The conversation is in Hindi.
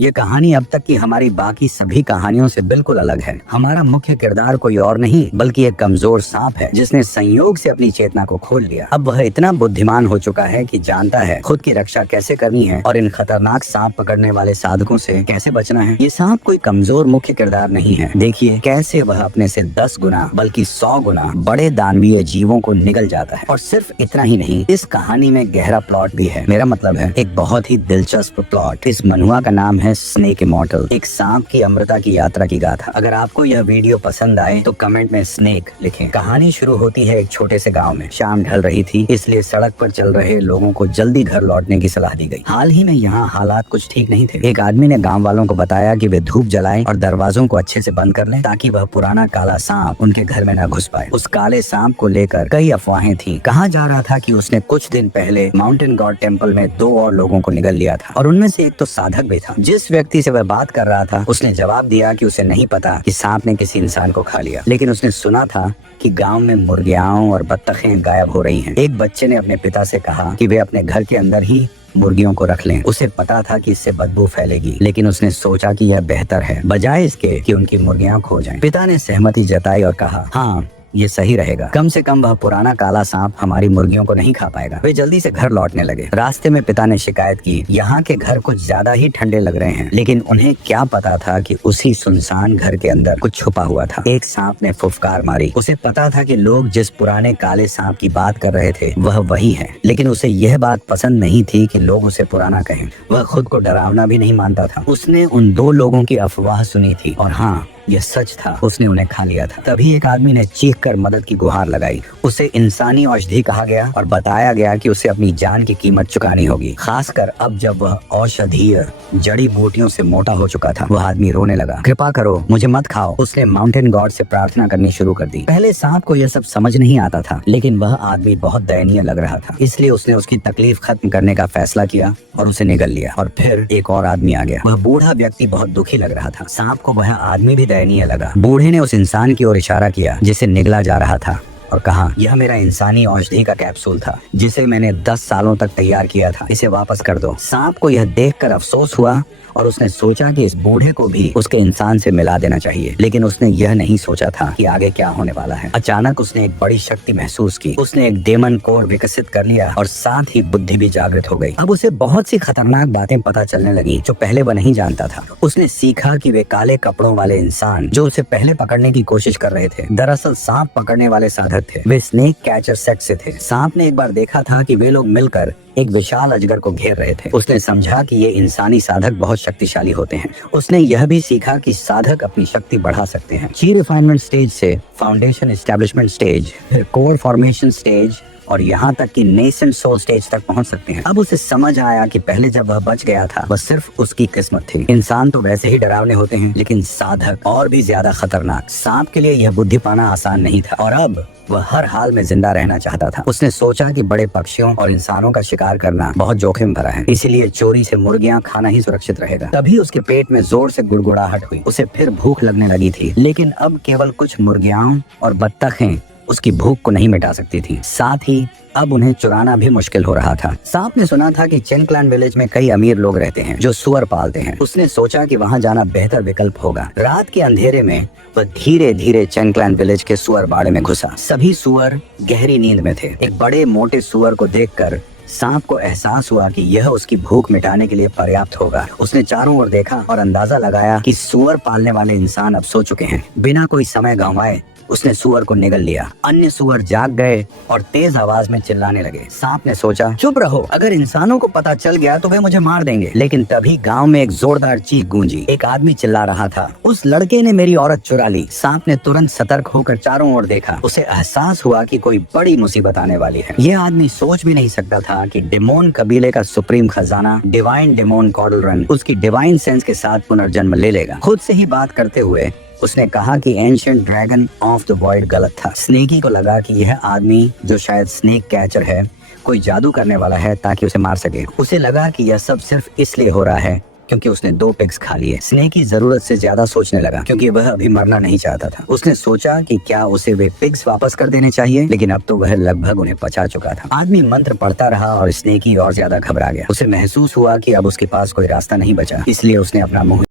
ये कहानी अब तक की हमारी बाकी सभी कहानियों से बिल्कुल अलग है। हमारा मुख्य किरदार कोई और नहीं बल्कि एक कमजोर सांप है जिसने संयोग से अपनी चेतना को खोल लिया। अब वह इतना बुद्धिमान हो चुका है कि जानता है खुद की रक्षा कैसे करनी है और इन खतरनाक सांप पकड़ने वाले साधकों से कैसे बचना है। ये सांप कोई कमजोर मुख्य किरदार नहीं है। देखिए कैसे वह अपने से 10 गुना बल्कि 100 गुना बड़े दानवीय जीवों को निगल जाता है। और सिर्फ इतना ही नहीं, इस कहानी में गहरा प्लॉट भी है। मेरा मतलब है एक बहुत ही दिलचस्प प्लॉट। इस मनुआ का नाम है स्नेक इमॉर्टल, एक सांप की अमृता की यात्रा की गाथा। अगर आपको यह वीडियो पसंद आए तो कमेंट में स्नेक लिखें। कहानी शुरू होती है एक छोटे से गांव में। शाम ढल रही थी, इसलिए सड़क पर चल रहे लोगों को जल्दी घर लौटने की सलाह दी गई। हाल ही में यहाँ हालात कुछ ठीक नहीं थे। एक आदमी ने गाँव वालों को बताया कि वे धूप जलाएं और दरवाजों को अच्छे से बंद कर लें ताकि वह पुराना काला सांप उनके घर में न घुस पाए। उस काले सांप को लेकर कई अफवाहें थी। कहा जा रहा था कि उसने कुछ दिन पहले माउंटेन गॉड टेम्पल में 2 और लोगों को निगल लिया था और उनमें से एक तो साधक भी था। जिस व्यक्ति से वह बात कर रहा था उसने जवाब दिया कि उसे नहीं पता कि सांप ने किसी इंसान को खा लिया, लेकिन उसने सुना था कि गांव में मुर्गियाओं और बत्तखें गायब हो रही हैं। एक बच्चे ने अपने पिता से कहा कि वे अपने घर के अंदर ही मुर्गियों को रख लें। उसे पता था कि इससे बदबू फैलेगी, लेकिन उसने सोचा कि यह बेहतर है बजाय इसके कि उनकी मुर्गियां खो जाएं। पिता ने सहमति जताई और कहा, हाँ ये सही रहेगा। कम से कम वह पुराना काला सांप हमारी मुर्गियों को नहीं खा पाएगा। वे जल्दी से घर लौटने लगे। रास्ते में पिता ने शिकायत की, यहाँ के घर कुछ ज्यादा ही ठंडे लग रहे हैं, लेकिन उन्हें क्या पता था कि उसी सुनसान घर के अंदर कुछ छुपा हुआ था। एक सांप ने फुफकार मारी। उसे पता था कि लोग जिस पुराने काले सांप की बात कर रहे थे वह वही है, लेकिन उसे यह बात पसंद नहीं थी कि लोग उसे पुराना कहें। वह खुद को डरावना भी नहीं मानता था। उसने उन 2 लोगों की अफवाह सुनी थी और हाँ यह सच था, उसने उन्हें खा लिया था। तभी एक आदमी ने चीख कर मदद की गुहार लगाई। उसे इंसानी औषधि कहा गया और बताया गया कि उसे अपनी जान की कीमत चुकानी होगी, खासकर अब जब वह औषधीय जड़ी बूटियों से मोटा हो चुका था। वह आदमी रोने लगा, कृपा करो मुझे मत खाओ। उसने माउंटेन गॉड से प्रार्थना करनी शुरू कर दी। पहले सांप को यह सब समझ नहीं आता था, लेकिन वह आदमी बहुत दयनीय लग रहा था, इसलिए उसने उसकी तकलीफ खत्म करने का फैसला किया और उसे निगल लिया। और फिर एक और आदमी आ गया। वह बूढ़ा व्यक्ति बहुत दुखी लग रहा था। सांप को वह आदमी भी दयनीय लगा। बूढ़े ने उस इंसान की ओर इशारा किया जिसे निगला जा रहा था और कहा, यह मेरा इंसानी औषधि का कैप्सूल था जिसे मैंने 10 सालों तक तैयार किया था, इसे वापस कर दो। सांप को यह देखकर अफसोस हुआ और उसने सोचा कि इस बूढ़े को भी उसके इंसान से मिला देना चाहिए, लेकिन उसने यह नहीं सोचा था कि आगे क्या होने वाला है। अचानक उसने एक बड़ी शक्ति महसूस की। उसने एक डेमन कोर विकसित कर लिया और साथ ही बुद्धि भी जागृत हो गई। अब उसे बहुत सी खतरनाक बातें पता चलने लगी जो पहले वह नहीं जानता था। उसने सीखा कि वे काले कपड़ों वाले इंसान जो उसे पहले पकड़ने की कोशिश कर रहे थे दरअसल सांप पकड़ने वाले साधक थे। वे स्नेक कैचर सेक्ट से थे। सांप ने एक बार देखा था कि वे लोग मिलकर एक विशाल अजगर को घेर रहे थे। उसने समझा कि ये इंसानी साधक बहुत शक्तिशाली होते हैं। उसने यह भी सीखा कि साधक अपनी शक्ति बढ़ा सकते हैं। ची रिफाइनमेंट स्टेज से फाउंडेशन एस्टेब्लिशमेंट स्टेज, फिर कोर फॉर्मेशन स्टेज और यहाँ तक कि नेसेंट सोल स्टेज तक पहुँच सकते हैं। अब उसे समझ आया कि पहले जब वह बच गया था वह सिर्फ उसकी किस्मत थी। इंसान तो वैसे ही डरावने होते हैं, लेकिन साधक और भी ज्यादा खतरनाक। सांप के लिए यह बुद्धि पाना आसान नहीं था और अब वह हर हाल में जिंदा रहना चाहता था। उसने सोचा कि बड़े पक्षियों और इंसानों का शिकार करना बहुत जोखिम भरा है, इसीलिए चोरी से मुर्गियां खाना ही सुरक्षित रहेगा। तभी उसके पेट में जोर से गुड़गुड़ाहट हुई। उसे फिर भूख लगने लगी थी, लेकिन अब केवल कुछ मुर्गियां और बत्तखें उसकी भूख को नहीं मिटा सकती थी। साथ ही अब उन्हें चुराना भी मुश्किल हो रहा था। सांप ने सुना था कि चेनक्लैन विलेज में कई अमीर लोग रहते हैं जो सुअर पालते हैं। उसने सोचा कि वहां जाना बेहतर विकल्प होगा। रात के अंधेरे में वह धीरे धीरे चेनक्लैन विलेज के सुअर बाड़े में घुसा। सभी सुअर गहरी नींद में थे। एक बड़े मोटे सुअर को देखकर सांप को एहसास हुआ कि यह उसकी भूख मिटाने के लिए पर्याप्त होगा। उसने चारों ओर देखा और अंदाजा लगाया कि सुअर पालने वाले इंसान अब सो चुके हैं। बिना कोई समय गंवाए उसने सुअर को निगल लिया। अन्य सुअर जाग गए और तेज आवाज में चिल्लाने लगे। सांप ने सोचा, चुप रहो, अगर इंसानों को पता चल गया तो वे मुझे मार देंगे। लेकिन तभी गांव में एक जोरदार चीख गूंजी। एक आदमी चिल्ला रहा था, उस लड़के ने मेरी औरत चुरा ली। सांप ने तुरंत सतर्क होकर चारों ओर देखा। उसे एहसास हुआ कि कोई बड़ी मुसीबत आने वाली है। यह आदमी सोच भी नहीं सकता था कि डेमोन कबीले का सुप्रीम खजाना डिवाइन डेमोन कॉडलरन उसकी डिवाइन सेंस के साथ पुनर्जन्म ले लेगा। खुद से ही बात करते हुए उसने कहा कि ancient dragon of the void गलत था। स्नेकी को लगा कि यह आदमी जो शायद स्नेक कैचर है कोई जादू करने वाला है ताकि उसे मार सके। उसे लगा कि यह सब सिर्फ इसलिए हो रहा है क्योंकि उसने 2 पिग्स खा लिए। स्नेकी जरूरत से ज्यादा सोचने लगा क्योंकि वह अभी मरना नहीं चाहता था। उसने सोचा कि क्या उसे वे पिग्स वापस कर देने चाहिए, लेकिन अब तो वह लगभग उन्हें पचा चुका था। आदमी मंत्र पढ़ता रहा और स्नेकी और ज्यादा घबरा गया। उसे महसूस हुआ कि अब उसके पास कोई रास्ता नहीं बचा, इसलिए उसने अपना मुंह